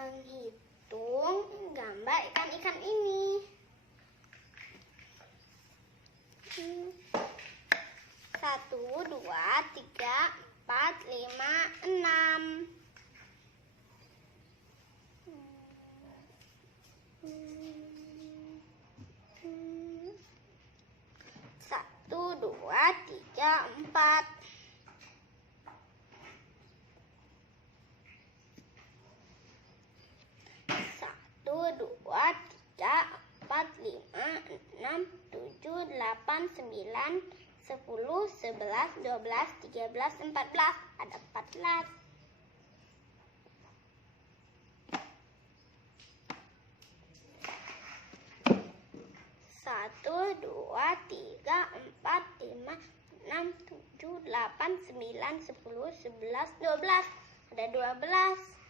menghitung gambar ikan-ikan ini. 1, 2, 3, 4, 5, 6. 1, 2, 3, 4. 1, 2, 3, 4, 5, 6, 7, 8, 9, 10, 11, 12, 13, 14. Ada 14. 1, 2, 3, 4, 5, 6, 7, 8, 9, 10, 11, 12. Ada 12.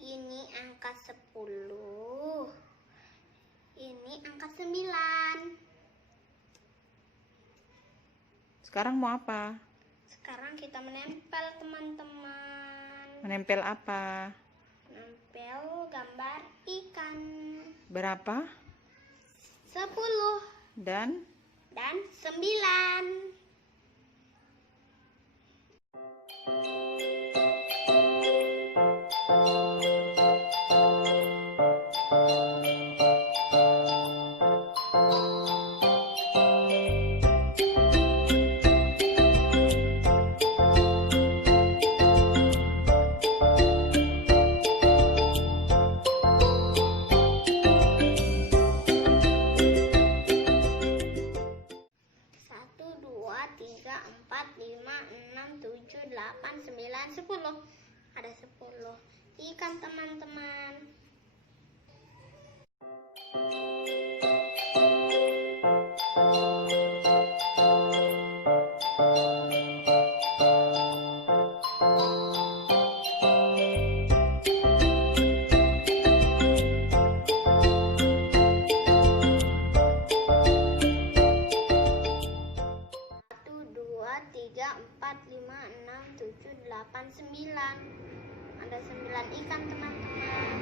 Ini angka 10. Ini angka 9. Sekarang mau apa? Sekarang kita menempel, teman-teman. Menempel apa? Menempel gambar ikan. Berapa? 10 Dan 9. Ada 10 ikan, teman-teman. Ada 9 ikan, teman-teman.